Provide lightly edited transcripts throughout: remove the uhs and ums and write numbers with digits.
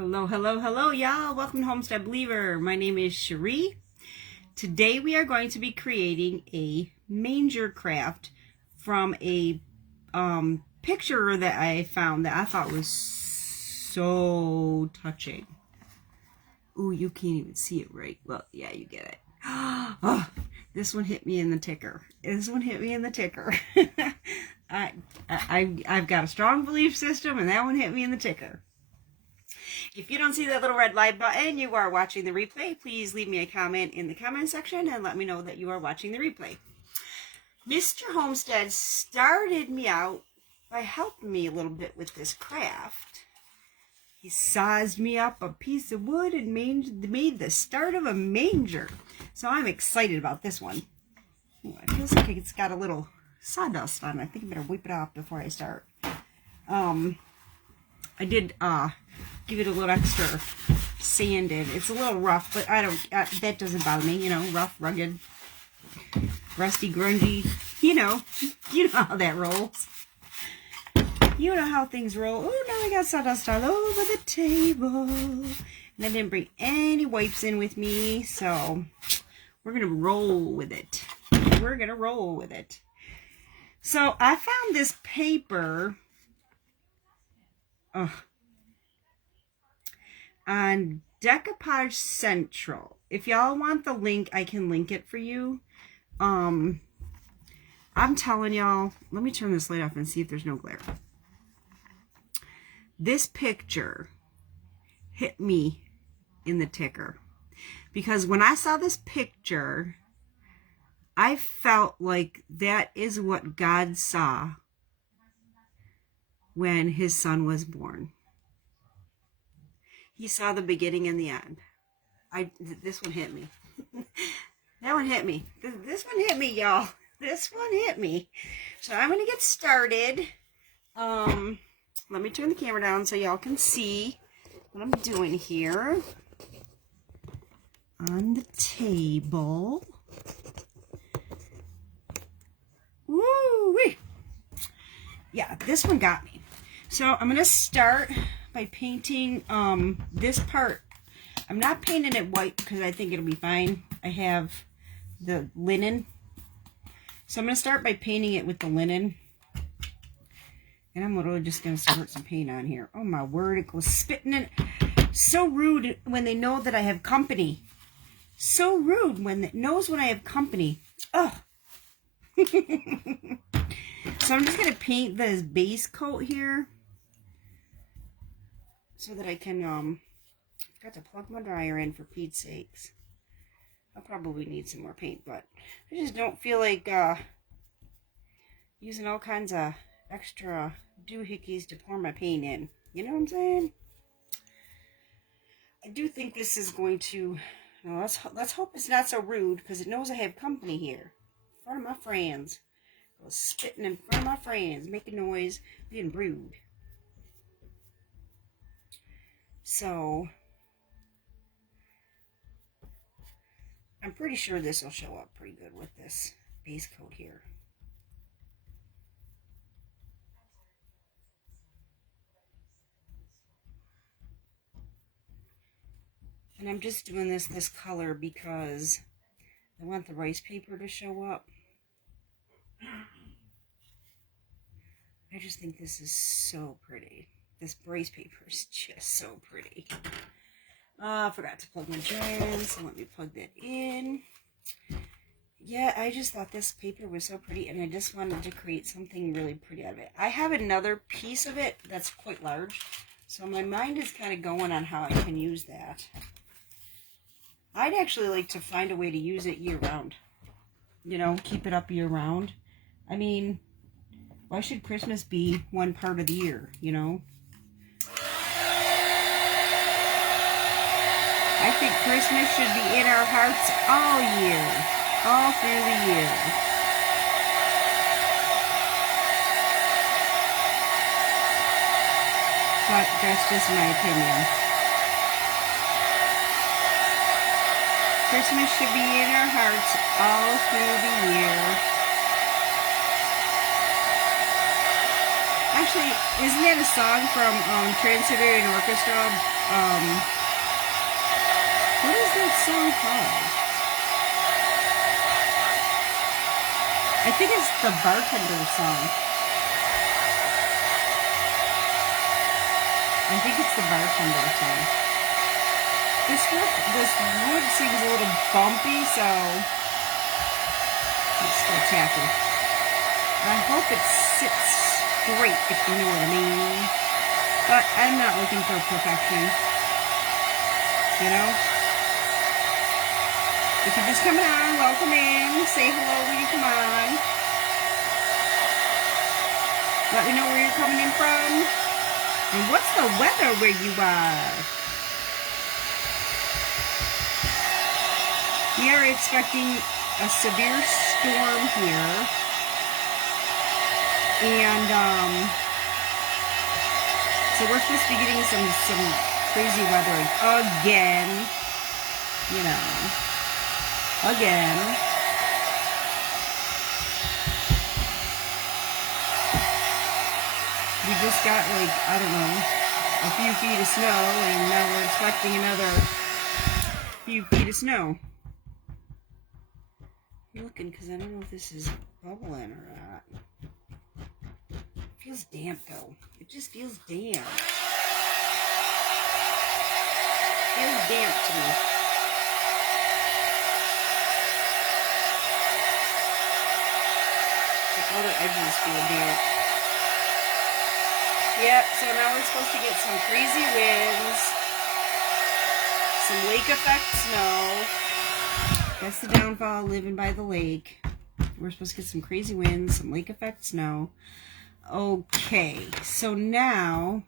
Hello, hello, hello, y'all. Welcome to Homestead Believer. My name is Cherie. Today we are going to be creating a manger craft from a picture that I found that I thought was so touching. Ooh, you can't even see it right. Well, yeah, you get it. Oh, this one hit me in the ticker. This one hit me in the ticker. I've got a strong belief system, and that one hit me in the ticker. If you don't see that little red live button, you are watching the replay. Please leave me a comment in the comment section and let me know that you are watching the replay. Mr. Homestead started me out by helping me a little bit with this craft. He sized me up a piece of wood and made the start of a manger. So I'm excited about this one. Ooh, it feels like it's got a little sawdust on it. I think I better wipe it off before I start. I did give it a little extra sanded. It's a little rough, but that doesn't bother me. You know, rough, rugged, rusty, grungy. You know how that rolls. You know how things roll. Oh, now I got sawdust all over the table. And I didn't bring any wipes in with me, so we're going to roll with it. We're going to roll with it. So I found this paper on Decoupage Central. If y'all want the link, I can link it for you. I'm telling y'all, let me turn this light off and see if there's no glare. This picture hit me in the ticker because when I saw this picture, I felt like that is what God saw when his son was born. He saw the beginning and the end. This one hit me. That one hit me. This one hit me, y'all. This one hit me. So I'm going to get started. Let me turn the camera down so y'all can see what I'm doing here on the table. Woo-wee. Yeah, this one got me. So I'm going to start by painting this part. I'm not painting it white because I think it'll be fine. I have the linen. So I'm going to start by painting it with the linen. And I'm literally just going to squirt some paint on here. Oh my word, it goes spitting in. So rude when they know that I have company. So rude when it knows when I have company. Oh. So I'm just going to paint this base coat here. So that I can, I forgot to plug my dryer in for Pete's sakes. I'll probably need some more paint, but I just don't feel like using all kinds of extra doohickeys to pour my paint in. You know what I'm saying? I do think this is going to, let's hope it's not so rude, because it knows I have company here. In front of my friends. I was spitting in front of my friends, making noise, being rude. So, I'm pretty sure this will show up pretty good with this base coat here. And I'm just doing this color because I want the rice paper to show up. I just think this is so pretty. This rice paper is just so pretty. I forgot to plug my dryer in, so let me plug that in. Yeah, I just thought this paper was so pretty, and I just wanted to create something really pretty out of it. I have another piece of it that's quite large, so my mind is kind of going on how I can use that. I'd actually like to find a way to use it year-round. You know, keep it up year-round. I mean, why should Christmas be one part of the year, you know? I think Christmas should be in our hearts all year, all through the year. But that's just my opinion. Christmas should be in our hearts all through the year. actually, isn't that a song from Trans-Siberian Orchestra? What is that song called? I think it's the Bartender song. I think it's the Bartender song. This wood seems a little bumpy, so it's still tacky. I hope it sits straight, if you know what I mean. But I'm not looking for perfection. You know? If you're just coming on, welcome in. Say hello when you come on. Let me know where you're coming in from. And what's the weather where you are? We are expecting a severe storm here. And so we're supposed to be getting some crazy weather again. You know. Again. We just got like, I don't know, a few feet of snow, and now we're expecting another few feet of snow. I'm looking because I don't know if this is bubbling or not. It feels damp though. It just feels damp. It feels damp to me. The outer edges feel damp. Yep, so now we're supposed to get some crazy winds, some lake effect snow. That's the downfall of living by the lake. We're supposed to get some crazy winds, some lake effect snow. Okay, so now,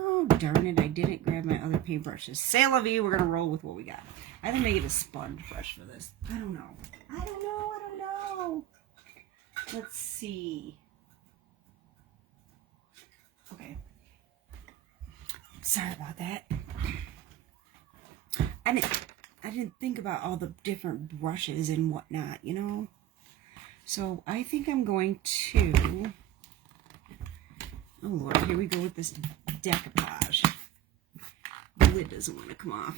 oh darn it, I didn't grab my other paintbrushes. C'est la vie, we're going to roll with what we got. I think I get a sponge brush for this. I don't know. I don't know. Let's see. Okay. Sorry about that. I didn't think about all the different brushes and whatnot, you know? So I think I'm going to... Oh Lord, here we go with this decoupage. The lid doesn't want to come off.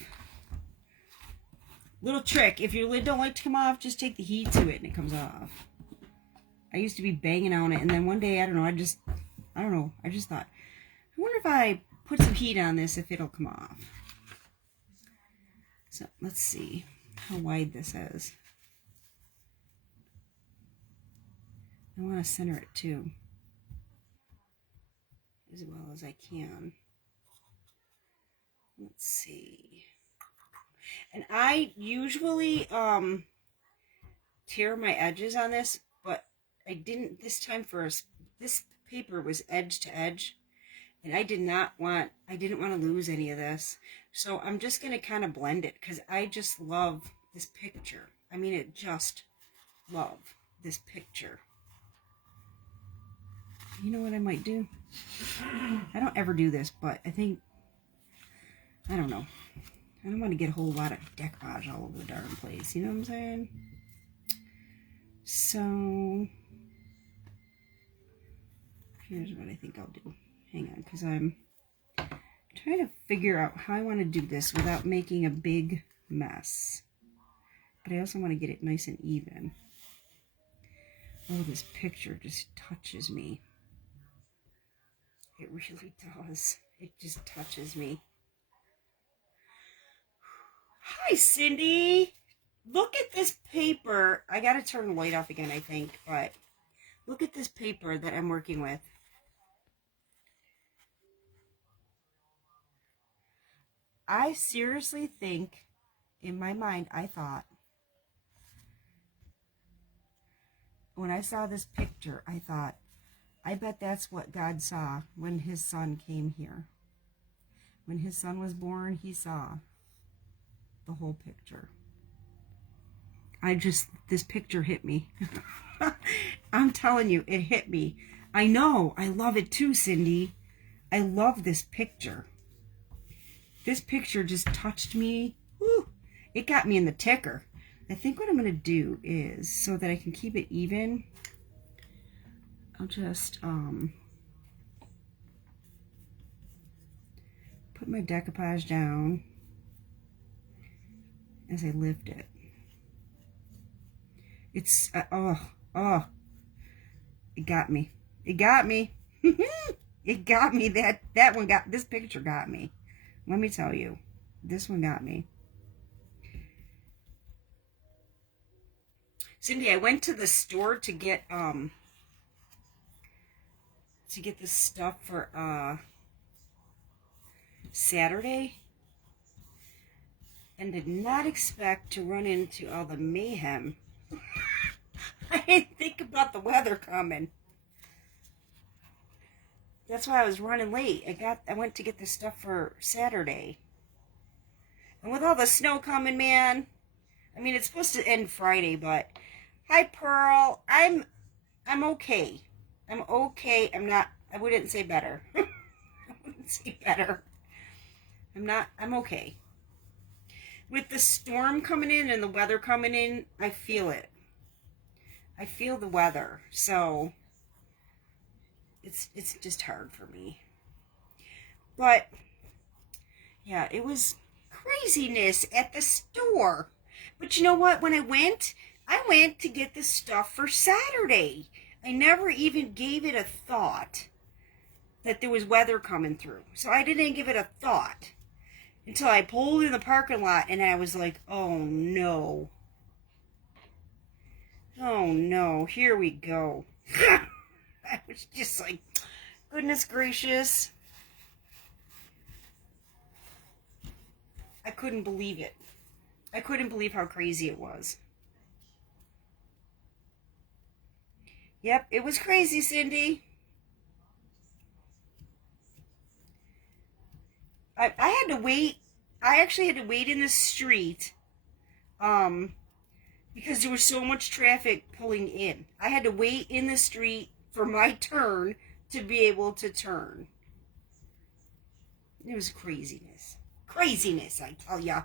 Little trick, if your lid don't like to come off, just take the heat to it and it comes off. I used to be banging on it, and then one day, I just thought, I wonder if I put some heat on this, if it'll come off. So let's see how wide this is. I want to center it too, as well as I can. Let's see. And I usually tear my edges on this, but I didn't this time. This paper was edge to edge, and I didn't want to lose any of this. So I'm just going to kind of blend it, because I just love this picture. I mean, I just love this picture. You know what I might do? I don't ever do this, but I think, I don't know. I don't want to get a whole lot of decoupage all over the darn place. You know what I'm saying? So, here's what I think I'll do. Hang on, because I'm trying to figure out how I want to do this without making a big mess. But I also want to get it nice and even. Oh, this picture just touches me. It really does. It just touches me. Hi, Cindy. Look at this paper. I got to turn the light off again, I think. But look at this paper that I'm working with. I seriously think, in my mind, I thought, when I saw this picture, I thought, I bet that's what God saw when his son came here. When his son was born, he saw the whole picture. This picture hit me. I'm telling you, it hit me. I know, I love it too, Cindy. I love this picture. This picture just touched me. Woo, it got me in the ticker. I think what I'm going to do is, so that I can keep it even, I'll just my decoupage down as I lift it. It's, oh, it got me. It got me. It got me. That one got, this picture got me. Let me tell you, this one got me. Cindy, I went to the store to get this stuff for Saturday, and did not expect to run into all the mayhem. I didn't think about the weather coming. That's why I was running late. I went to get the stuff for Saturday. And with all the snow coming, man, I mean, it's supposed to end Friday, but hi, Pearl. I'm okay. I'm okay. I wouldn't say better. I wouldn't say better. I'm okay. With the storm coming in and the weather coming in, I feel it. I feel the weather. So it's just hard for me. But yeah, it was craziness at the store. But you know what? When I went to get the stuff for Saturday. I never even gave it a thought that there was weather coming through. So I didn't give it a thought until I pulled in the parking lot and I was like, oh no. Oh no, here we go. I was just like, goodness gracious. I couldn't believe it. I couldn't believe how crazy it was. Yep, it was crazy, Cindy. I had to wait. I actually had to wait in the street because there was so much traffic pulling in. I had to wait in the street for my turn to be able to turn. It was craziness. Craziness, I tell ya.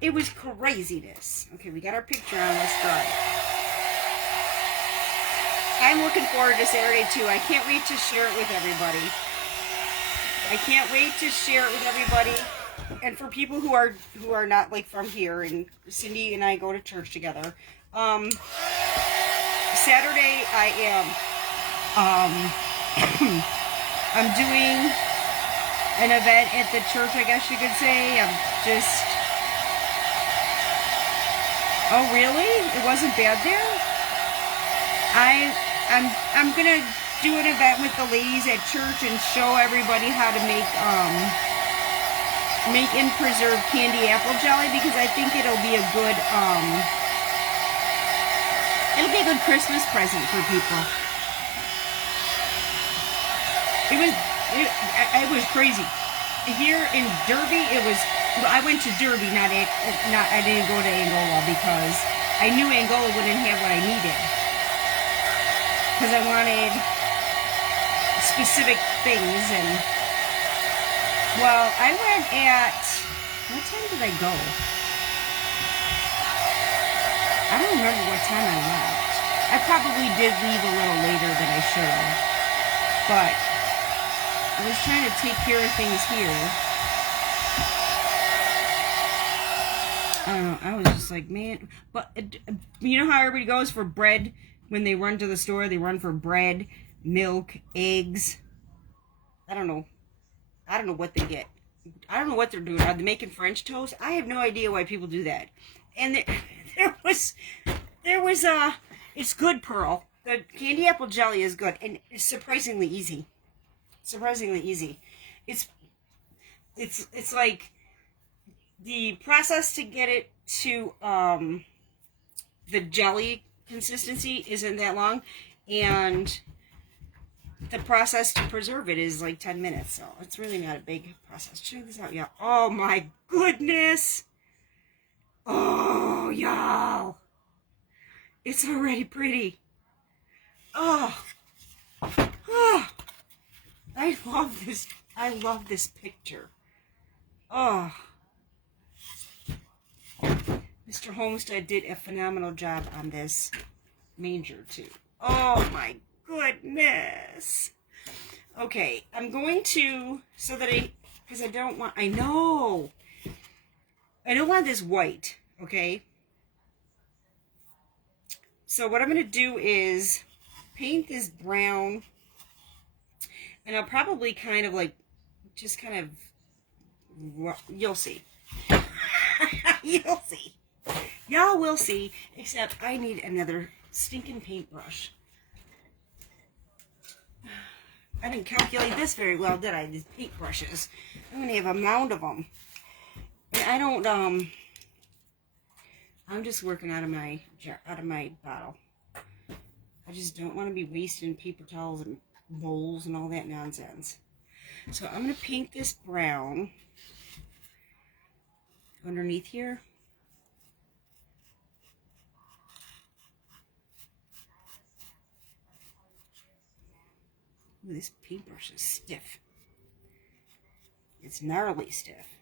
It was craziness. Okay, we got our picture on. Let's drive. I'm looking forward to Saturday too. I can't wait to share it with everybody. I can't wait to share it with everybody. And for people who are not like from here, and Cindy and I go to church together. Saturday I am I'm doing an event at the church, I guess you could say. I'm just, oh really? It wasn't bad there? I'm gonna do an event with the ladies at church and show everybody how to make and preserve candy apple jelly, because I think it'll be a good Christmas present for people. It was crazy. Here in Derby, I went to Derby, I didn't go to Angola because I knew Angola wouldn't have what I needed. Because I wanted specific things, and well, I went at, what time did I go? I don't remember what time I left. I probably did leave a little later than I should have, but I was trying to take care of things here. I don't know, I was just like, man, but you know how everybody goes for bread? When they run to the store, they run for bread, milk, eggs. I don't know what they get. I don't know what they're doing. Are they making French toast? I have no idea why people do that. And there was it's good, Pearl. The candy apple jelly is good, and it's surprisingly easy. Surprisingly easy. It's like the process to get it to the jelly consistency isn't that long, and the process to preserve it is like 10 minutes, so it's really not a big process. Check this out, y'all. Oh my goodness. Oh, y'all. It's already pretty. Oh. Oh. I love this. I love this picture. Oh. Mr. Homestead did a phenomenal job on this manger too. Oh my goodness. Okay, I'm going to, so that Because I don't want, I know. I don't want this white, okay? So what I'm going to do is paint this brown. And I'll probably kind of like, just kind of, well, you'll see. You'll see. Y'all will see, except I need another stinking paintbrush. I didn't calculate this very well, did I? These paintbrushes. I'm going to have a mound of them. And I don't, I'm just working out of my bottle. I just don't want to be wasting paper towels and bowls and all that nonsense. So I'm going to paint this brown underneath here. Ooh, this paintbrush is stiff. It's gnarly stiff.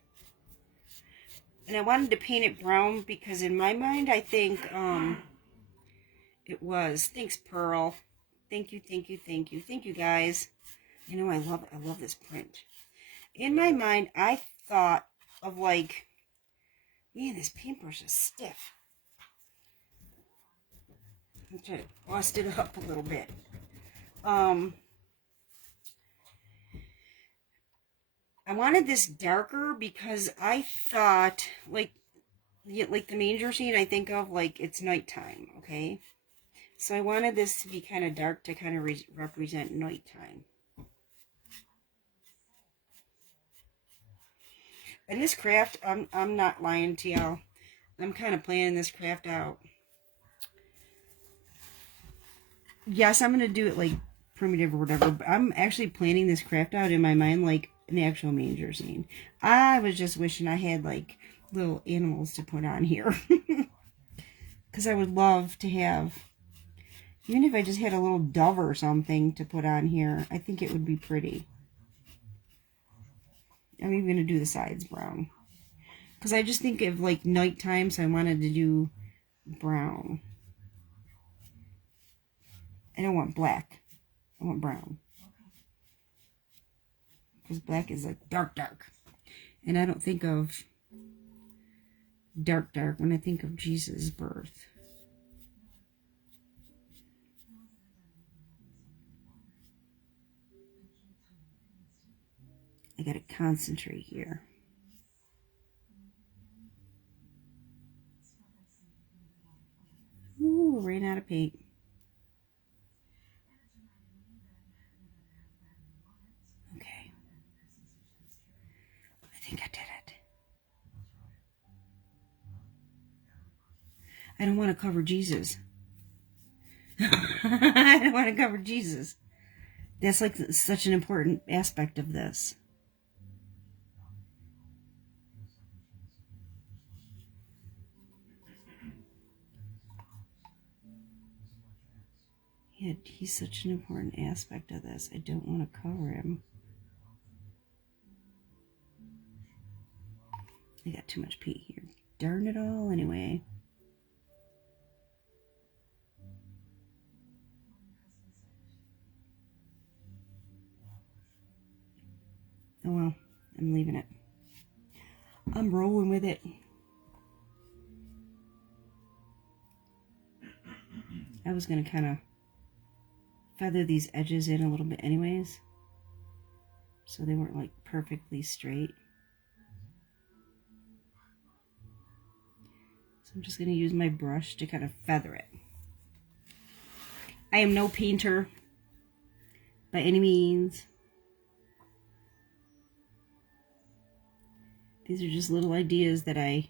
And I wanted to paint it brown because in my mind, I think it was. Thanks, Pearl. Thank you, thank you, thank you. Thank you, guys. You know, I love this print. In my mind, I thought of like, man, this paintbrush is stiff. I'm trying to bust it up a little bit. I wanted this darker because I thought, like the manger scene, I think of like it's nighttime, okay? So I wanted this to be kind of dark to kind of represent nighttime. And this craft, I'm not lying to y'all. I'm kind of planning this craft out. Yes, I'm going to do it like primitive or whatever, but I'm actually planning this craft out in my mind like an actual manger scene. I was just wishing I had like little animals to put on here. Because I would love to have, even if I just had a little dove or something to put on here, I think it would be pretty. I'm even going to do the sides brown. Because I just think of like nighttime, so I wanted to do brown. I don't want black. I want brown. Because black is like dark. And I don't think of dark when I think of Jesus' birth. I gotta concentrate here. Ooh, ran out of paint. Okay. I think I did it. I don't want to cover Jesus. I don't want to cover Jesus. That's like such an important aspect of this. Yeah, he's such an important aspect of this. I don't want to cover him. I got too much paint here. Darn it all, anyway. Oh well, I'm leaving it. I'm rolling with it. I was going to kind of feather these edges in a little bit anyways, so they weren't like perfectly straight. So I'm just going to use my brush to kind of feather it. I am no painter by any means. These are just little ideas that I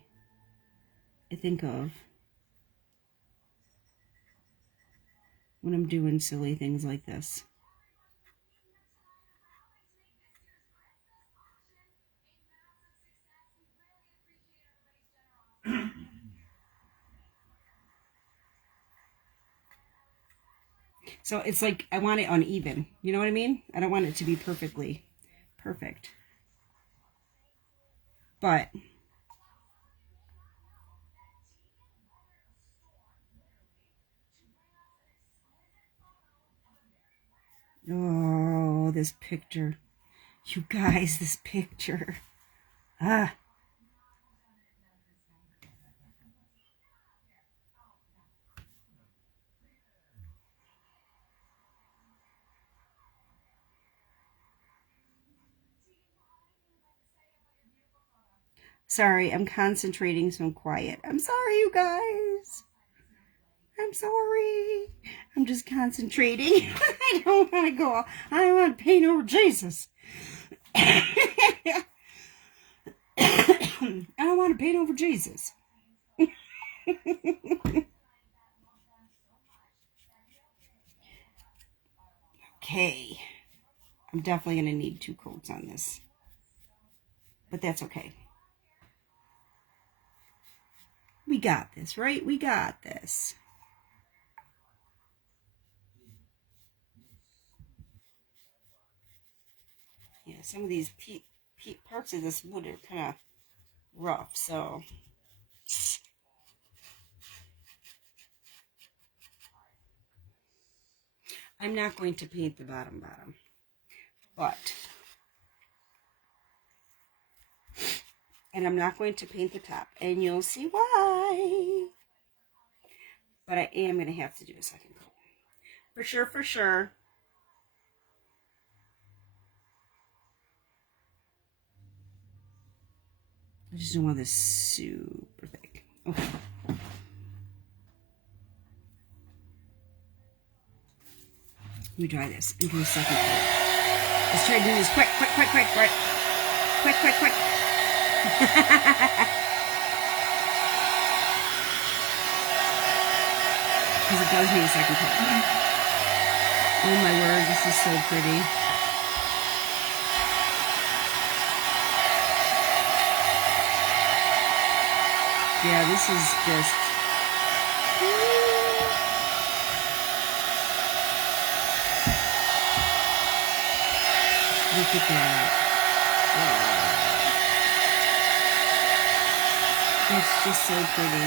think of when I'm doing silly things like this. So it's like I want it uneven. You know what I mean? I don't want it to be perfectly perfect. But oh, this picture. You guys, this picture. Ah. Sorry, I'm concentrating, so I'm quiet. I'm sorry, you guys. I'm sorry. I'm just concentrating. I don't want to go. I want to paint over Jesus. I don't want to paint over Jesus. Okay. I'm definitely going to need 2 coats on this. But that's okay. We got this, right? We got this. Yeah, some of these parts of this wood are kind of rough, so... I'm not going to paint the bottom, but... And I'm not going to paint the top, and you'll see why. But I am going to have to do a second coat. For sure, for sure. I just don't want this super thick. Okay. Let me dry this and do a second coat. Let's try to do this quick, right? Quick. Because it does need a second coat. Oh my word, this is so pretty. Yeah, this is just... Look at that. Wow. It's just so pretty.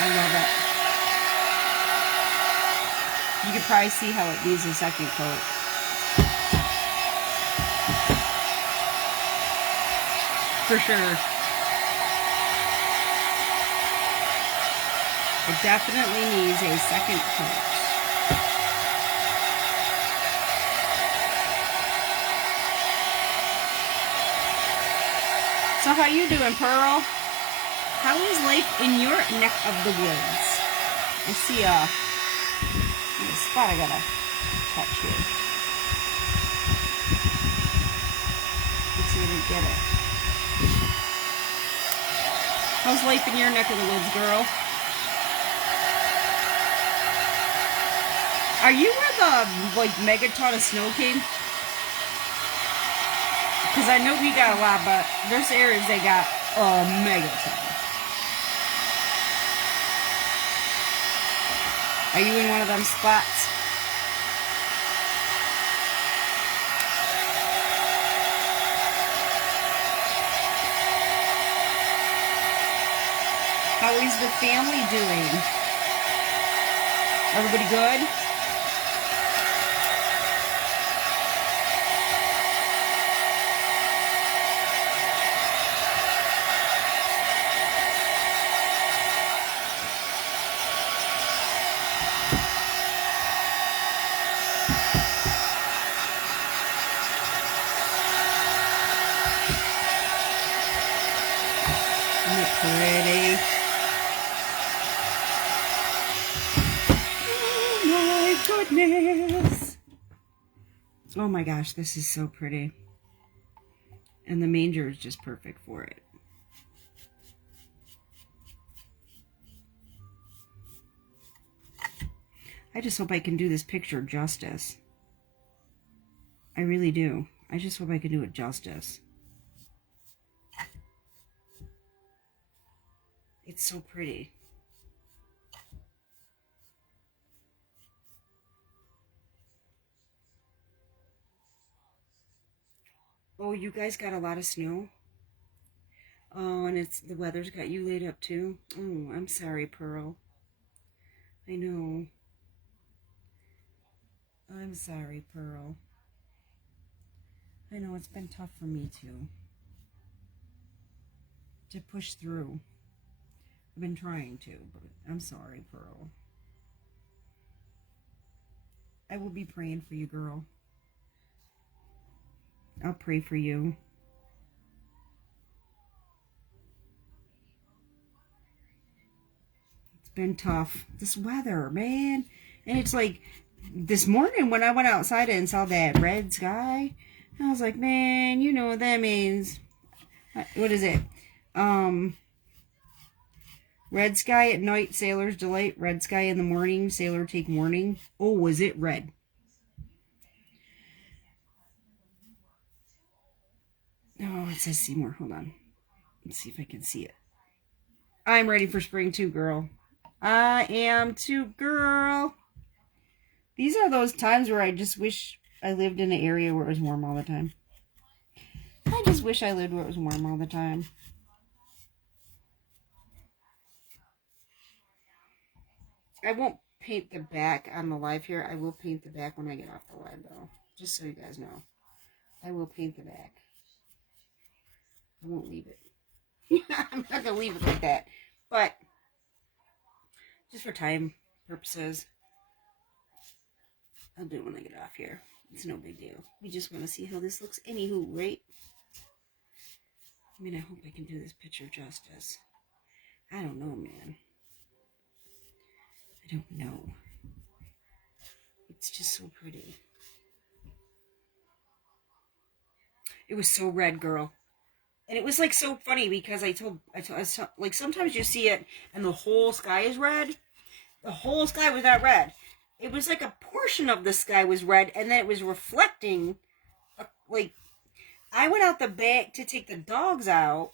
I love it. You can probably see how it needs a second coat. For sure. It definitely needs a second coat. So how you doing, Pearl? How is life in your neck of the woods? I see a spot I gotta touch here. Let's see if we get it. How's life in your neck of the woods, girl? Are you where the megaton of snow came? Because I know we got a lot, but there's areas they got a megaton. Are you in one of them spots? How is the family doing? Everybody good? Isn't it pretty? Oh my goodness. Oh my gosh, this is so pretty. And the manger is just perfect for it. I just hope I can do this picture justice. I really do. I just hope I can do it justice. It's so pretty. Oh, you guys got a lot of snow? Oh, and the weather's got you laid up too? Oh, I'm sorry, Pearl. I know. I'm sorry, Pearl. I know it's been tough for me too. To push through. I've been trying to, but I'm sorry, Pearl. I will be praying for you, girl. I'll pray for you. It's been tough. This weather, man. And it's like this morning when I went outside and saw that red sky, I was like, man, you know what that means. What is it? Red sky at night, sailor's delight. Red sky in the morning, sailor take warning. Oh, was it red? Oh, it says Seymour. Hold on. Let's see if I can see it. I'm ready for spring too, girl. I am too, girl. These are those times where I just wish I lived in an area where it was warm all the time. I just wish I lived where it was warm all the time. I won't paint the back on the live here. I will paint the back when I get off the live, though. Just so you guys know. I will paint the back. I won't leave it. I'm not going to leave it like that. But, just for time purposes, I'll do it when I get off here. It's no big deal. We just want to see how this looks anywho, right? I mean, I hope I can do this picture justice. I don't know, man. I don't know. It's just so pretty. It was so red, girl. And it was like so funny because I told like sometimes you see it and the whole sky is red. The whole sky was not red. It was like a portion of the sky was red, and then it was reflecting. Like, I went out the back to take the dogs out,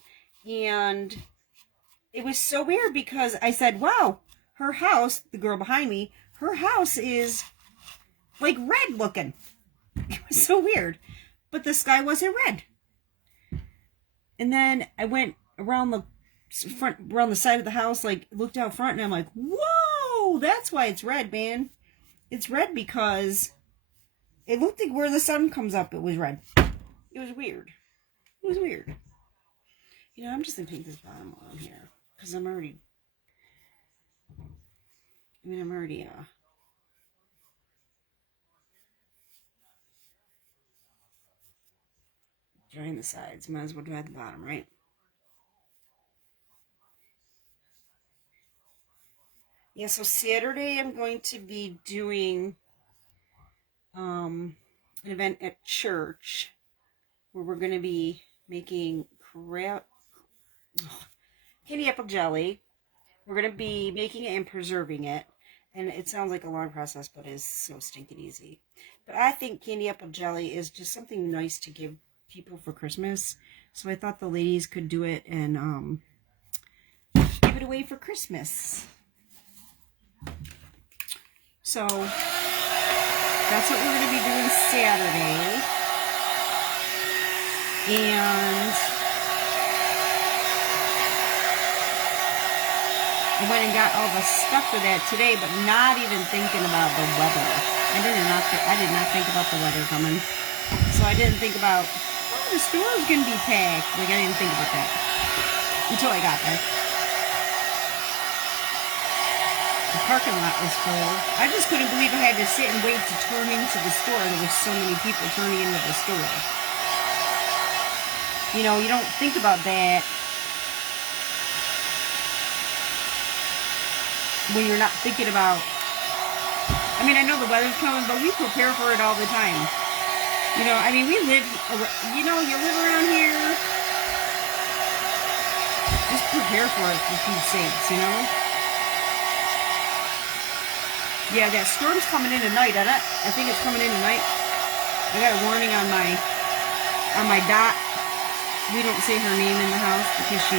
and it was so weird because I said, wow, her house, the girl behind me, her house is like red looking. It was so weird. But the sky wasn't red. And then I went around the front, around the side of the house, like looked out front, and I'm like, whoa, that's why it's red, man. It's red because it looked like where the sun comes up, it was red. It was weird. It was weird. You know, I'm just going to paint this bottom on here. Because I'm already... drawing the sides. Might as well draw the bottom, right? Yeah, so Saturday I'm going to be doing an event at church where we're going to be making candy apple jelly. We're going to be making it and preserving it. And it sounds like a long process, but it's so stinking easy. But I think candy apple jelly is just something nice to give people for Christmas. So I thought the ladies could do it and give it away for Christmas. So that's what we're going to be doing Saturday. And I went and got all the stuff for that today, but not even thinking about the weather. I did not think about the weather coming. So I didn't think about, oh, the store's going to be packed. Like, I didn't think about that until I got there. The parking lot was full. I just couldn't believe I had to sit and wait to turn into the store. There were so many people turning into the store. You know, you don't think about that when you're not thinking about... I mean, I know the weather's coming, but we prepare for it all the time. You know, I mean, we live... You know, you live around here. Just prepare for it, for Pete's sakes, you know? Yeah, that storm's coming in tonight. I think it's coming in tonight. I got a warning on my dot. We don't say her name in the house because she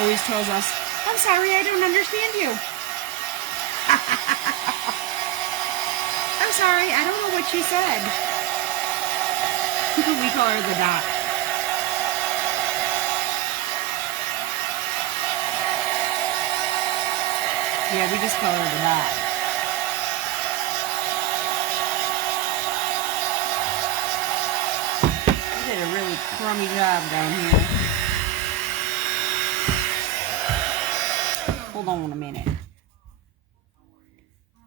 always tells us, I'm sorry, I don't understand you. I'm sorry, I don't know what she said. We call her the dot. Yeah, we just colored it out. We did a really crummy job down here. Hold on a minute.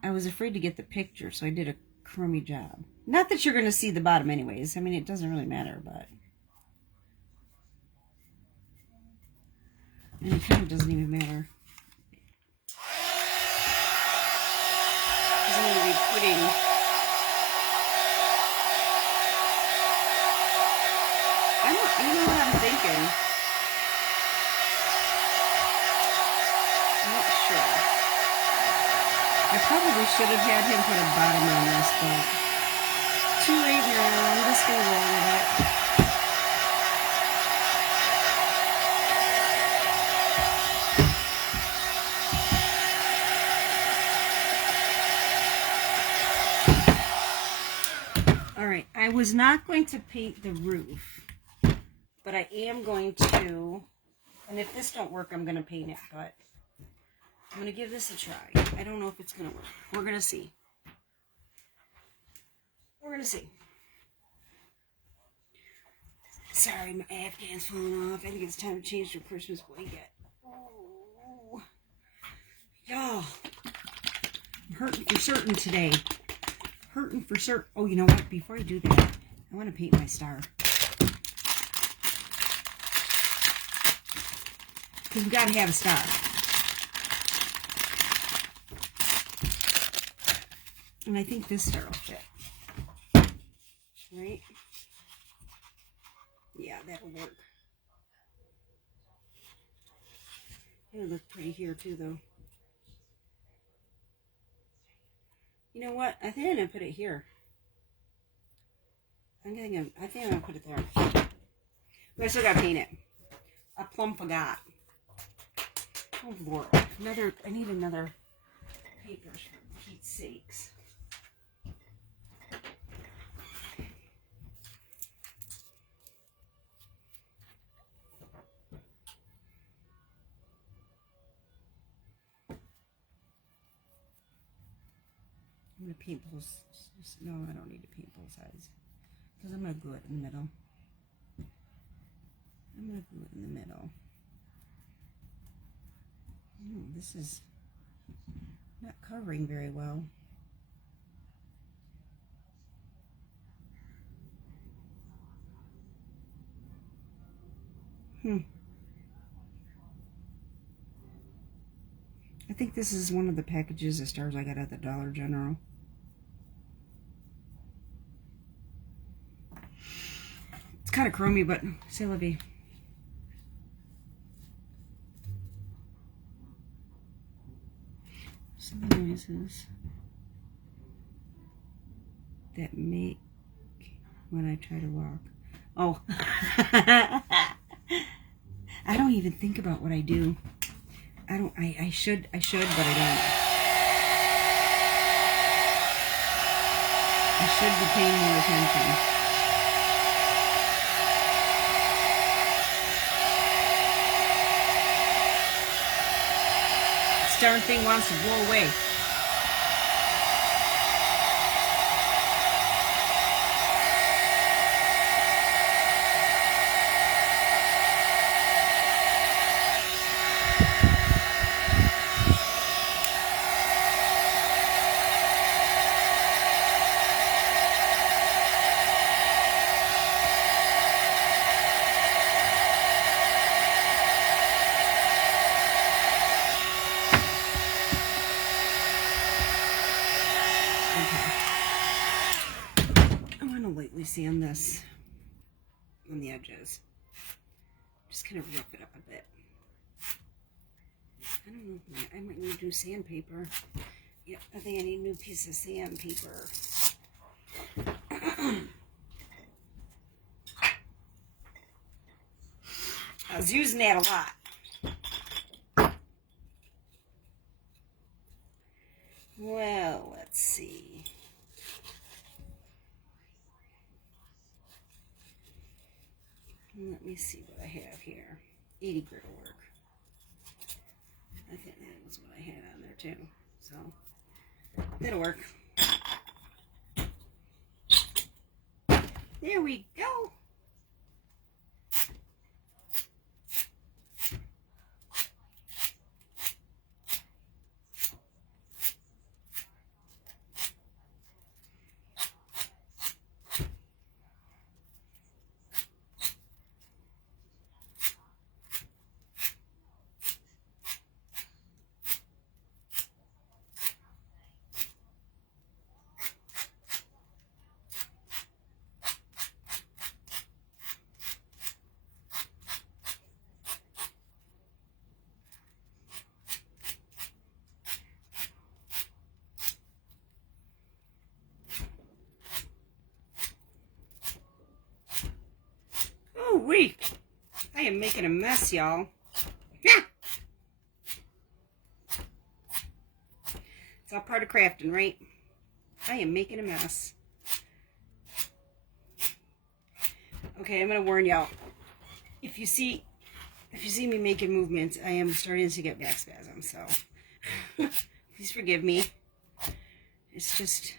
I was afraid to get the picture, so I did a crummy job. Not that you're going to see the bottom anyways. I mean, it doesn't really matter, but... And it kind of doesn't even matter. Because I'm going to be putting... you know what I'm thinking? I'm not sure. I probably should have had him put a bottom on this, but too late now. I'm just going to roll with it. Alright, I was not going to paint the roof, but I am going to, and if this don't work, I'm going to paint it, but I'm going to give this a try. I don't know if it's going to work. We're going to see. We're going to see. Sorry, my Afghan's falling off. I think it's time to change the Christmas blanket. Oh. Y'all, I'm hurting for certain today. Hurting for certain. Oh, you know what? Before I do that, I want to paint my star. Because we got to have a star. And I think this star will fit. Right? Yeah, that'll work. It'll look pretty here too, though. You know what? I think I'm going to put it here. I think I'm going to put it there. But I still got to paint it. I plumb forgot. Oh, Lord. I need another paintbrush for Pete's sakes. I'm going to paint both. No, I don't need to paint both sides. Because I'm going to glue it in the middle. I'm going to glue it in the middle. This is not covering very well. I think this is one of the packages of stars I got at the Dollar General. It's kind of chromy, but c'est la vie. Some of the noises that make when I try to walk. Oh. I don't even think about what I do. I should, but I don't. I should be paying more attention. This darn thing wants to blow away. Sand this on the edges. Just kind of rough it up a bit. I don't know. I might need new sandpaper. Yep, I think I need a new piece of sandpaper. I was using that a lot. Well, let's see. Let me see what I have here. 80 grit will work. I think that was what I had on there too. So that'll work. There we go. Ooh-wee. I am making a mess, y'all. It's all part of crafting, right? I am making a mess. Okay, I'm gonna warn y'all. If you see me making movements, I am starting to get back spasms, so please forgive me. It's just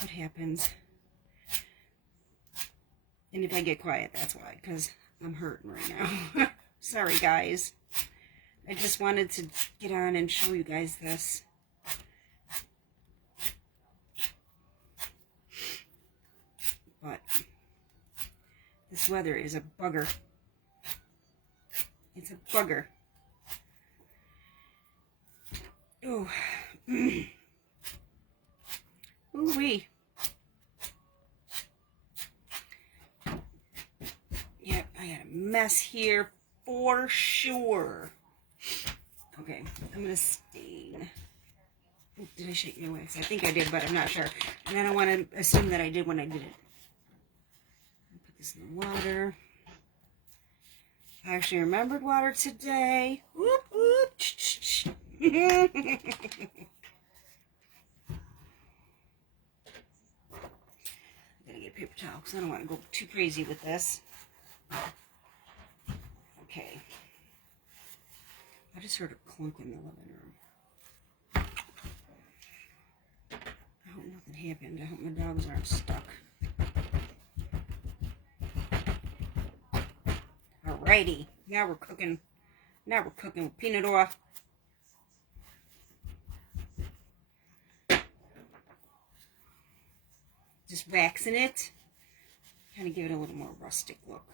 what happens. And if I get quiet, that's why, because I'm hurting right now. Sorry, guys. I just wanted to get on and show you guys this. But this weather is a bugger. It's a bugger. Oh. Ooh-wee. Yep, I got a mess here for sure. Okay, I'm going to stain. Did I shake my wax? I think I did, but I'm not sure. And I don't want to assume that I did when I did it. Put this in the water. I actually remembered water today. Whoop, whoop. Gotta get a paper towel because I don't want to go too crazy with this. Okay. I just heard a clunk in the living room. I hope nothing happened. I hope my dogs aren't stuck. Alrighty. Now we're cooking. Now we're cooking with peanut oil. Just waxing it. Kind of give it a little more rustic look.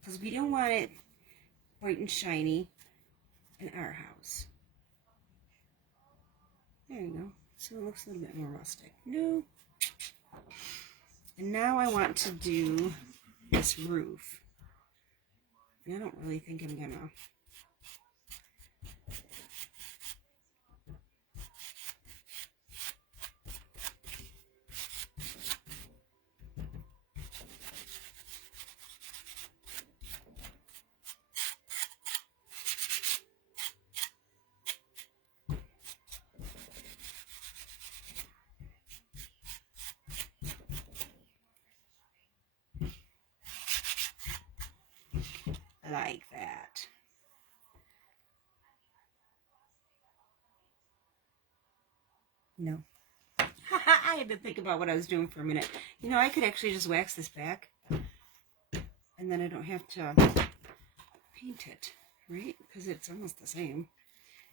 Because we don't want it bright and shiny in our house. There you go. So it looks a little bit more rustic. No. And now I want to do this roof. And I don't really think I'm gonna. Like that. No. I had to think about what I was doing for a minute. You know, I could actually just wax this back. And then I don't have to paint it, right? Because it's almost the same.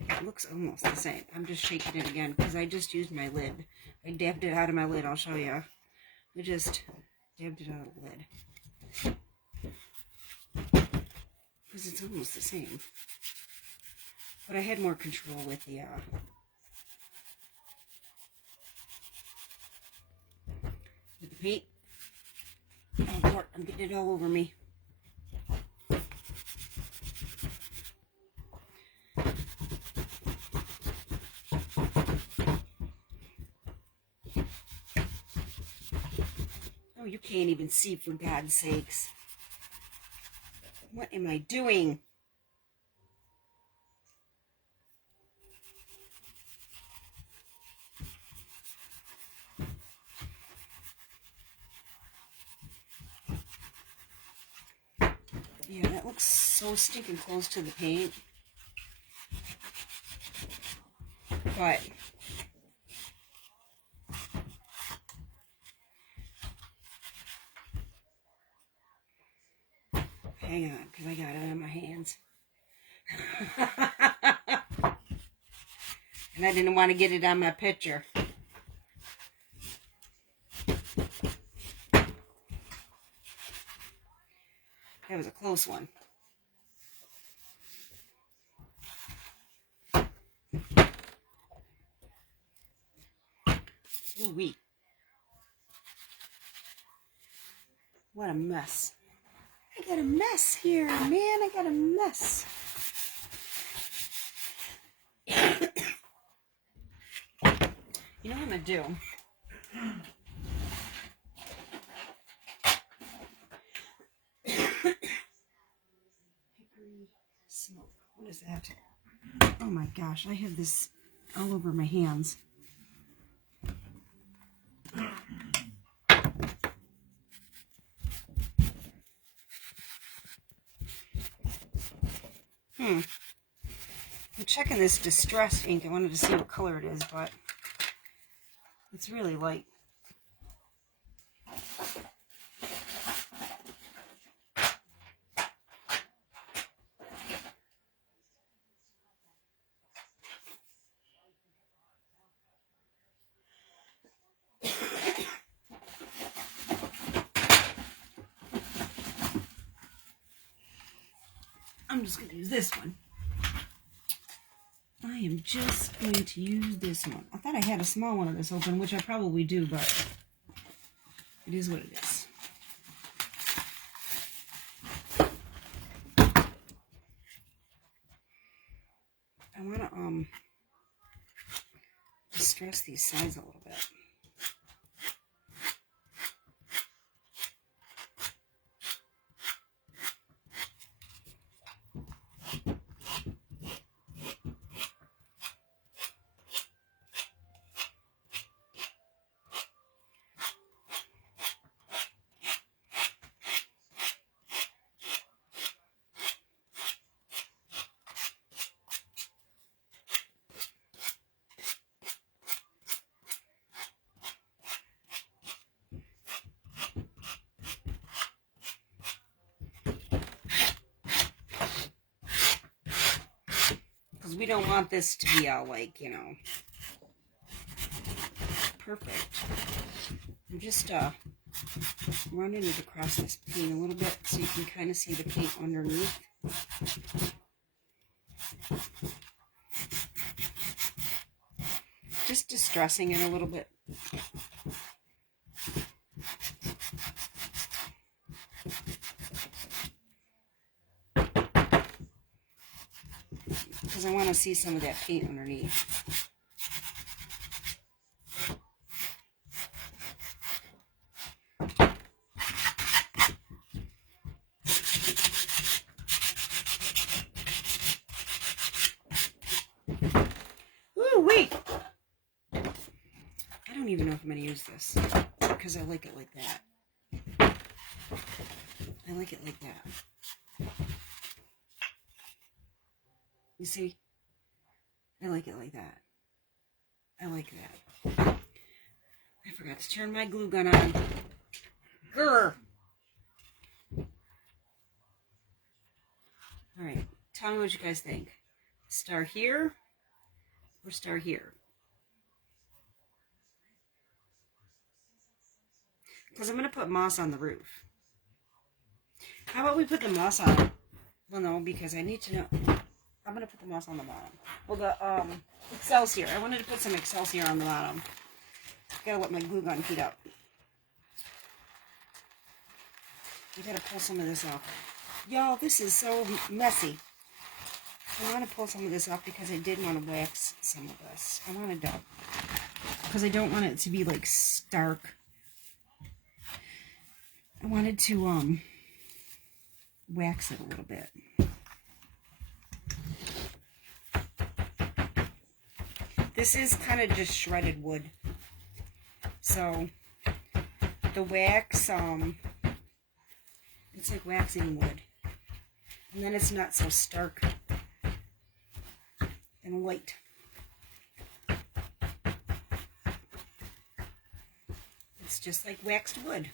It looks almost the same. I'm just shaking it again because I just used my lid. I dabbed it out of my lid. I'll show you. I just dabbed it out of the lid. Because it's almost the same. But I had more control with the paint. Oh Lord, I'm getting it all over me. Oh, you can't even see, for God's sakes. What am I doing? Yeah, it looks so stinking close to the paint. But hang on, because I got it on my hands. And I didn't want to get it on my picture. That was a close one. Ooh-wee. What a mess. I got a mess here, man. I got a mess. You know what I'm going to do? Hickory smoke. What is that? Oh my gosh, I have this all over my hands. I'm checking this distressed ink. I wanted to see what color it is, but it's really light. I'm just going to use this one. I am just going to use this one. I thought I had a small one of this open, which I probably do, but it is what it is. I want to distress these sides a little bit. We don't want this to be all like, you know, perfect. I'm just running it across this paint a little bit so you can kind of see the paint underneath. Just distressing it a little bit. Because I want to see some of that paint underneath. Ooh, wait! I don't even know if I'm going to use this because I like it like that. I like it like that. You see? I like it like that. I like that. I forgot to turn my glue gun on. Grr! Alright, tell me what you guys think. Star here or star here? Because I'm going to put moss on the roof. How about we put the moss on? Well, no, because I need to know. I'm going to put the moss on the bottom. Well, the Excelsior. I wanted to put some Excelsior on the bottom. Gotta let my glue gun heat up. I gotta pull some of this off. Y'all, this is so messy. I want to pull some of this off because I did want to wax some of this. I wanted to, because I don't want it to be like stark. I wanted to wax it a little bit. This is kind of just shredded wood. So the wax, it's like waxing wood. And then it's not so stark and light. It's just like waxed wood.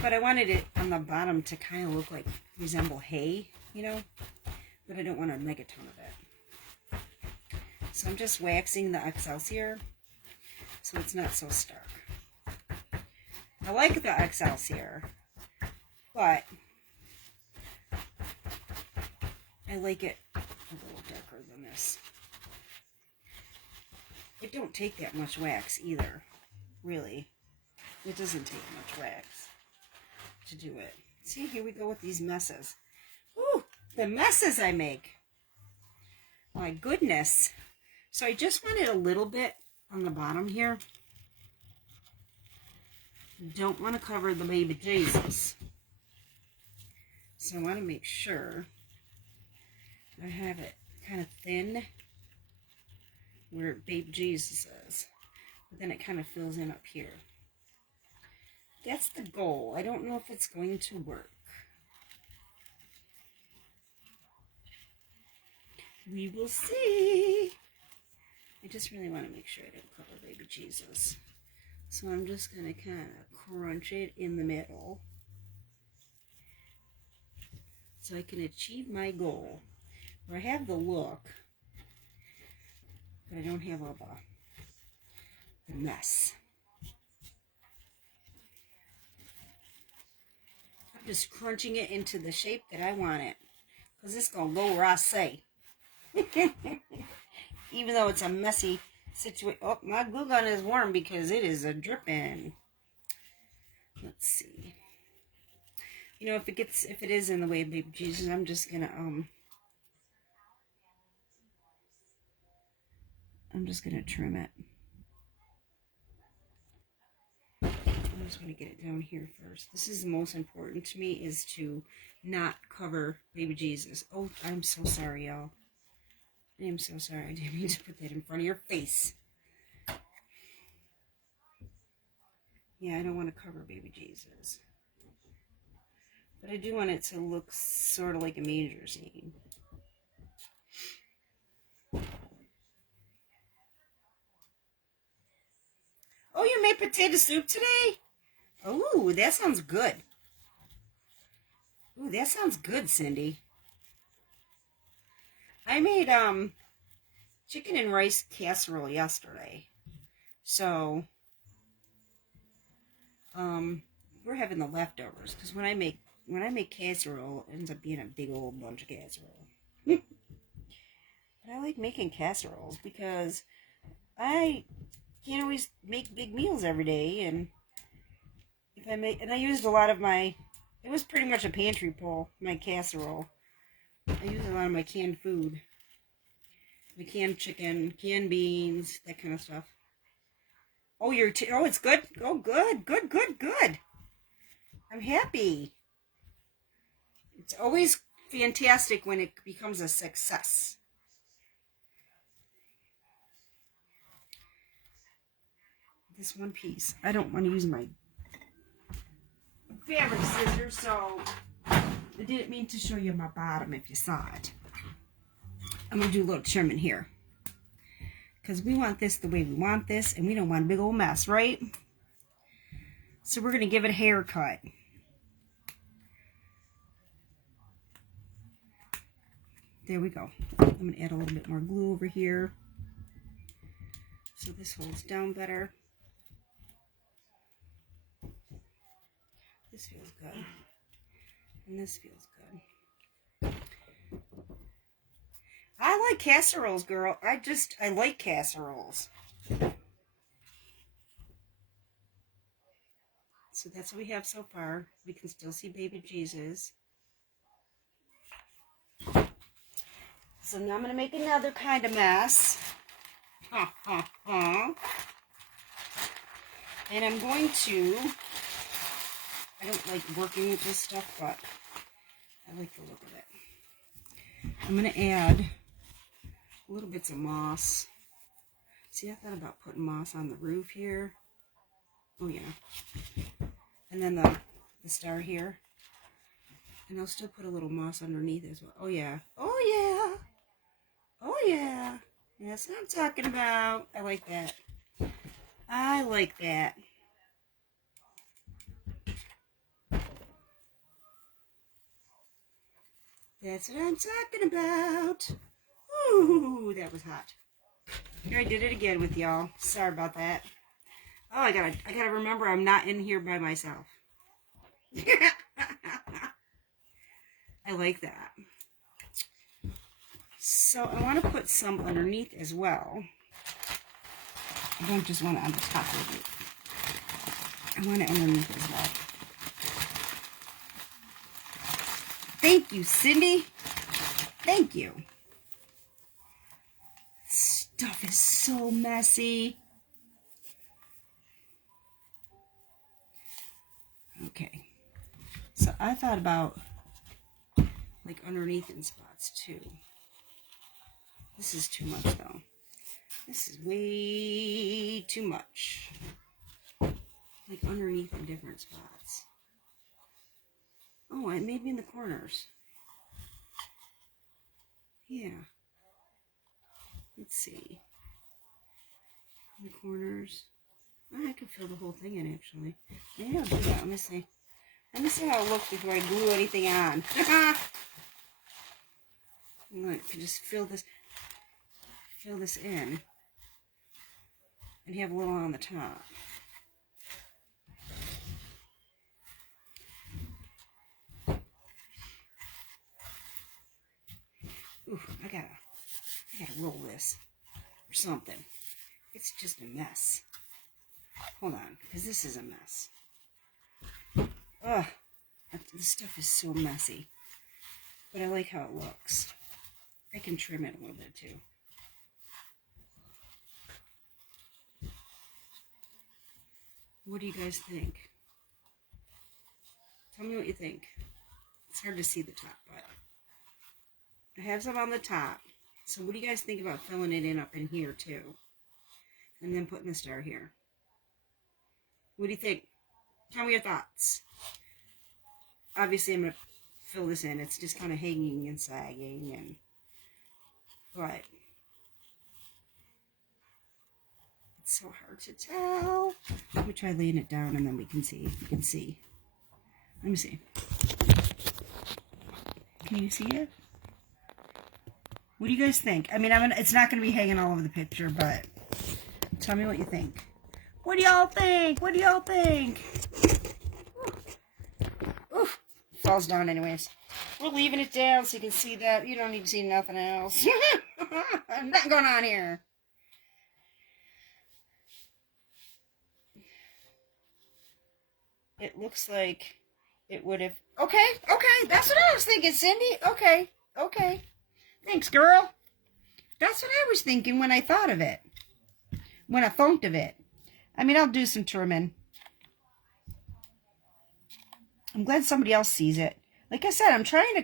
But I wanted it on the bottom to kind of look like, resemble hay, you know? But I don't want to make a ton of it. So I'm just waxing the Excelsior so it's not so stark. I like the Excelsior, but I like it a little darker than this. It don't take that much wax either, really. It doesn't take much wax to do it. See, here we go with these messes. Ooh, the messes I make. My goodness. So I just wanted a little bit on the bottom here. Don't want to cover the baby Jesus. So I want to make sure I have it kind of thin where baby Jesus is. But then it kind of fills in up here. That's the goal. I don't know if it's going to work. We will see. I just really want to make sure I don't cover baby Jesus. So I'm just going to kind of crunch it in the middle so I can achieve my goal. Where I have the look, but I don't have all the mess. I'm just crunching it into the shape that I want it, because it's going to go where I say. Even though it's a messy situation. Oh, my glue gun is warm because it is a dripping. Let's see. You know, if it is in the way of baby Jesus, I'm just gonna trim it. I just want to get it down here first. This is the most important to me, is to not cover baby Jesus. Oh, I'm so sorry, y'all. I am so sorry. I didn't mean to put that in front of your face. Yeah, I don't want to cover baby Jesus. But I do want it to look sort of like a manger scene. Oh, you made potato soup today? Oh, that sounds good. Ooh, that sounds good, Cindy. I made chicken and rice casserole yesterday. So we're having the leftovers, because when I make casserole, it ends up being a big old bunch of casserole. But I like making casseroles because I can't always make big meals every day, and I used a lot of it was pretty much a pantry pull, my casserole. I used a lot of my canned food. The canned chicken, canned beans, that kind of stuff. Oh, it's good? Oh, good, good, good, good. I'm happy. It's always fantastic when it becomes a success. This one piece. I don't want to use my fabric scissors, so I didn't mean to show you my bottom if you saw it. I'm going to do a little trimming here, because we want this the way we want this, and we don't want a big old mess, right? So we're going to give it a haircut. There we go. I'm going to add a little bit more glue over here so this holds down better. This feels good. And this feels good. I like casseroles, girl. I like casseroles. So that's what we have so far. We can still see baby Jesus. So now I'm going to make another kind of mess. And I'm going to, I don't like working with this stuff, but I like the look of it. I'm going to add little bits of moss. See, I thought about putting moss on the roof here. Oh yeah. And then the star here. And I'll still put a little moss underneath as well. Oh yeah. Oh yeah. Oh yeah. That's what I'm talking about. I like that. I like that. That's what I'm talking about. Ooh, that was hot. Here, I did it again with y'all. Sorry about that. Oh, I gotta remember I'm not in here by myself. I like that. So I want to put some underneath as well. I don't just want it on the top of it. I want it underneath as well. Thank you, Cindy. Thank you. Stuff is so messy. Okay. So I thought about like underneath in spots too. This is too much though. This is way too much. Like underneath in different spots. Oh, and maybe in the corners. Yeah. Let's see. In the corners. Oh, I could fill the whole thing in actually. Maybe I'll do that. Let me see. Let me see how it looks before I glue anything on. I can just fill this in and have a little on the top. Ooh, I gotta roll this or something. It's just a mess. Hold on, because this is a mess. Ugh, this stuff is so messy. But I like how it looks. I can trim it a little bit too. What do you guys think? Tell me what you think. It's hard to see the top, but I have some on the top. So what do you guys think about filling it in up in here too? And then putting the star here. What do you think? Tell me your thoughts. Obviously, I'm going to fill this in. It's just kind of hanging and sagging, but it's so hard to tell. Let me try laying it down and then we can see. You can see. Let me see. Can you see it? What do you guys think? I mean, it's not going to be hanging all over the picture, but tell me what you think. What do y'all think? What do y'all think? Oof. Falls down anyways. We're leaving it down so you can see that. You don't need to see nothing else. Nothing going on here. It looks like it would have... Okay, that's what I was thinking, Cindy. Okay. Thanks, girl. That's what I was thinking when I thought of it. When I thunked of it. I mean, I'll do some trimming. I'm glad somebody else sees it. Like I said, I'm trying to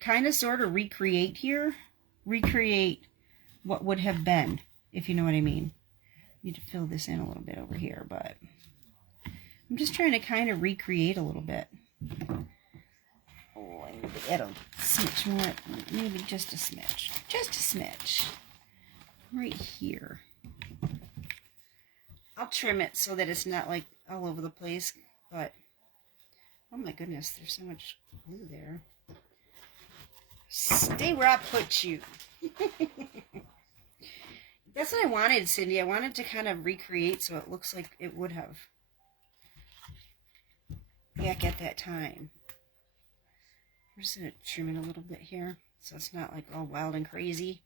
kind of sort of recreate here. Recreate what would have been, if you know what I mean. Need to fill this in a little bit over here, but I'm just trying to kind of recreate a little bit. Oh, I need to add a smidge more. Maybe just a smidge. Just a smidge. Right here. I'll trim it so that it's not like all over the place, but oh my goodness, there's so much glue there. Stay where I put you. That's what I wanted, Cindy. I wanted to kind of recreate so it looks like it would have back at that time. I'm just going to trim it a little bit here so it's not like all wild and crazy.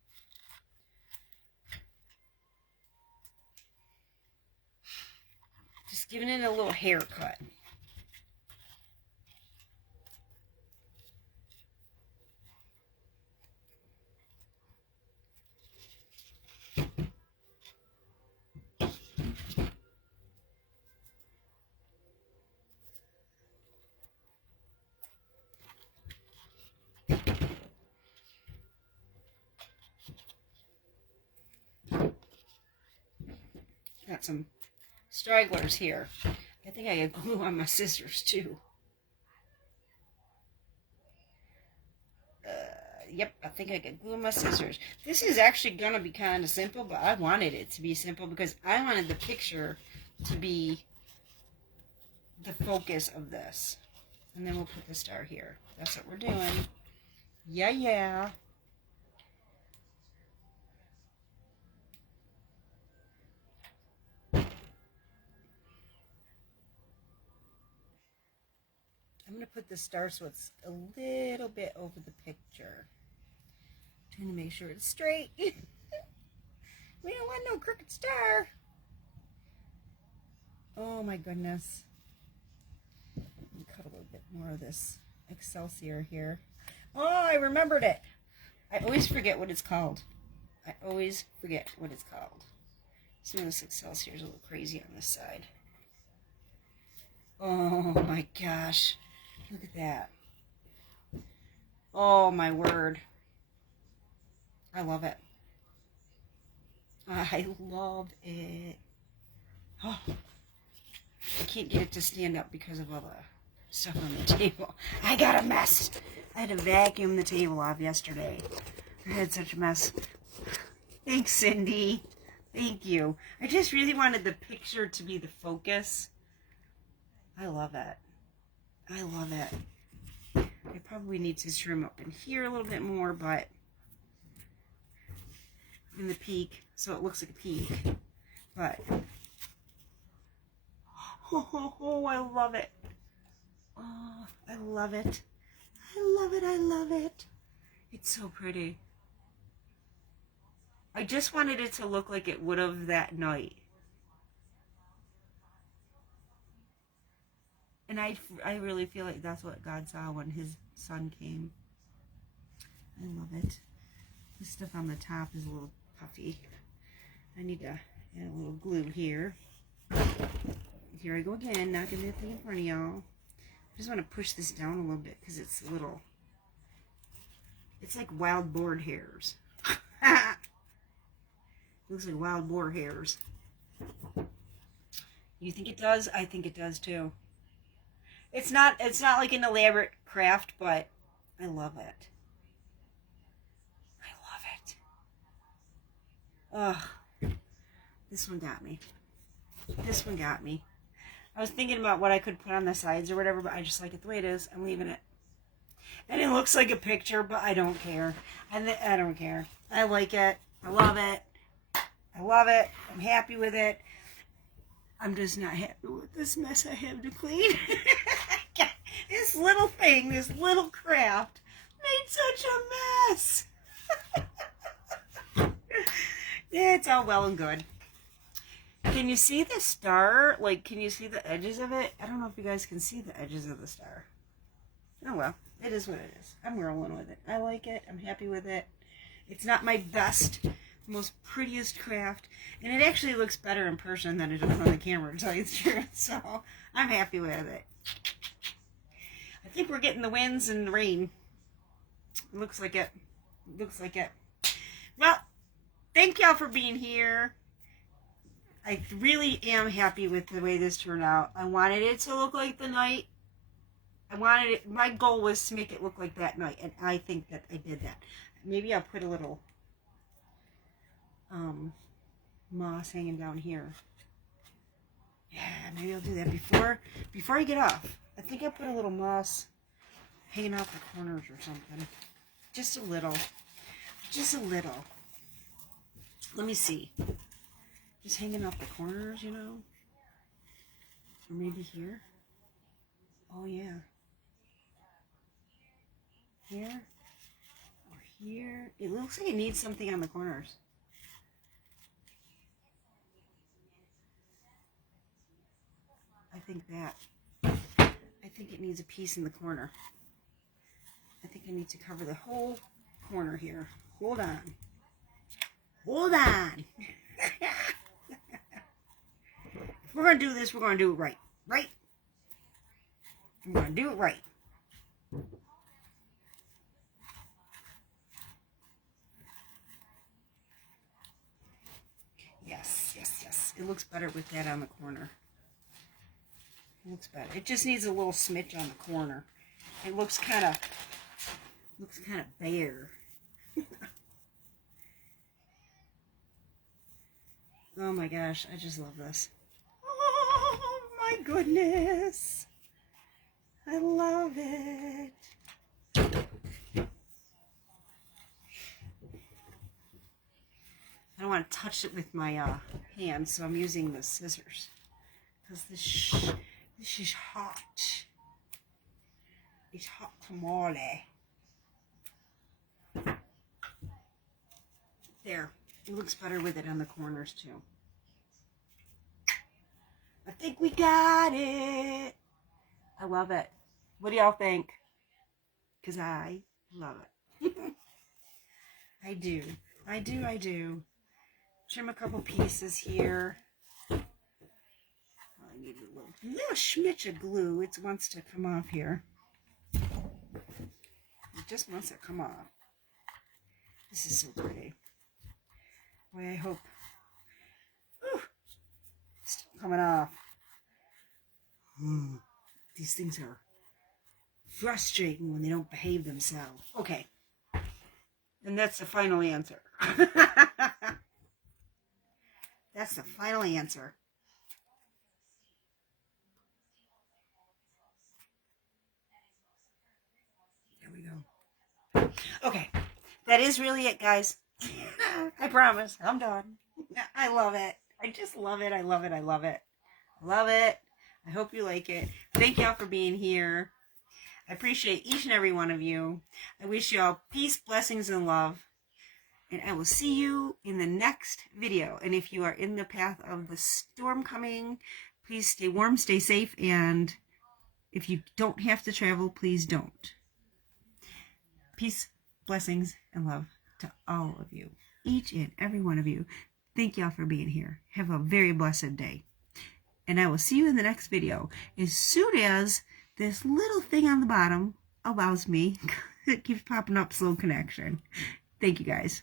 Just giving it a little haircut. Got some stragglers here. I think I got glue on my scissors too. Yep, I think I could glue my scissors. This is actually going to be kind of simple, but I wanted it to be simple because I wanted the picture to be the focus of this. And then we'll put the star here. That's what we're doing. Yeah, yeah. I'm going to put the star so it's a little bit over the picture. Trying to make sure it's straight. We don't want no crooked star. Oh my goodness. Let me cut a little bit more of this Excelsior here. Oh, I remembered it. I always forget what it's called. I always forget what it's called. Some of this Excelsior is a little crazy on this side. Oh my gosh. Look at that. Oh my word. I love it. I love it. Oh, I can't get it to stand up because of all the stuff on the table. I got a mess. I had to vacuum the table off yesterday. I had such a mess. Thanks, Cindy. Thank you. I just really wanted the picture to be the focus. I love it. I love it. I probably need to trim up in here a little bit more, but in the peak, so it looks like a peak. But oh, I love it. Oh, I love it. I love it. I love it. It's so pretty. I just wanted it to look like it would have that night. And I really feel like that's what God saw when his son came. I love it. This stuff on the top is a little puffy. I need to add a little glue here. Here I go again, knocking that thing in front of y'all. I just want to push this down a little bit because it's a little, it's like wild boar hairs. Looks like wild boar hairs. You think it does? I think it does too. It's not like an elaborate craft, but I love it. I love it. Ugh. This one got me. This one got me. I was thinking about what I could put on the sides or whatever, but I just like it the way it is. I'm leaving it. And it looks like a picture, but I don't care. I don't care. I like it. I love it. I love it. I'm happy with it. I'm just not happy with this mess I have to clean. This little thing, this little craft, made such a mess. It's all well and good. Can you see the star? Like, can you see the edges of it? I don't know if you guys can see the edges of the star. Oh well, it is what it is. I'm rolling with it. I like it. I'm happy with it. It's not my best, most prettiest craft, and it actually looks better in person than it does on the camera, to tell you the truth. So I'm happy with it. I think we're getting the winds and the rain. Looks like it. Looks like it. Well, thank y'all for being here. I really am happy with the way this turned out. I wanted it to look like the night. I wanted it. My goal was to make it look like that night, and I think that I did that. Maybe I'll put a little moss hanging down here. Yeah, maybe I'll do that before I get off. I think I put a little moss hanging off the corners or something. Just a little. Just a little. Let me see. Just hanging off the corners, you know? Or maybe here. Oh, yeah. Here. Or here. It looks like it needs something on the corners. I think that. I think it needs a piece in the corner. I think I need to cover the whole corner here. Hold on. Hold on. If we're going to do this, we're going to do it right. Right? We're going to do it right. Yes, yes, yes. It looks better with that on the corner. It looks better. It just needs a little smidge on the corner. It looks kind of bare. Oh my gosh, I just love this. Oh my goodness. I love it. I don't want to touch it with my hands, so I'm using the scissors. Because this is hot. It's hot tamale. There. It looks better with it on the corners too. I think we got it. I love it. What do y'all think? Because I love it. I do. I do. I do. Trim a couple pieces here. I need a little schmitch of glue. It wants to come off here. It just wants to come off. This is so pretty. Boy, I hope. Ooh, it's still coming off. These things are frustrating when they don't behave themselves. Okay. And that's the final answer. That's the final answer. There we go. Okay. That is really it, guys. I promise. I'm done. I love it. I just love it. I love it. I love it. I love it. I hope you like it. Thank y'all for being here. I appreciate each and every one of you. I wish y'all peace, blessings, and love. And I will see you in the next video. And if you are in the path of the storm coming, please stay warm, stay safe. And if you don't have to travel, please don't. Peace, blessings, and love to all of you. Each and every one of you. Thank y'all for being here. Have a very blessed day. And I will see you in the next video. As soon as this little thing on the bottom allows me, it keeps popping up slow connection. Thank you guys.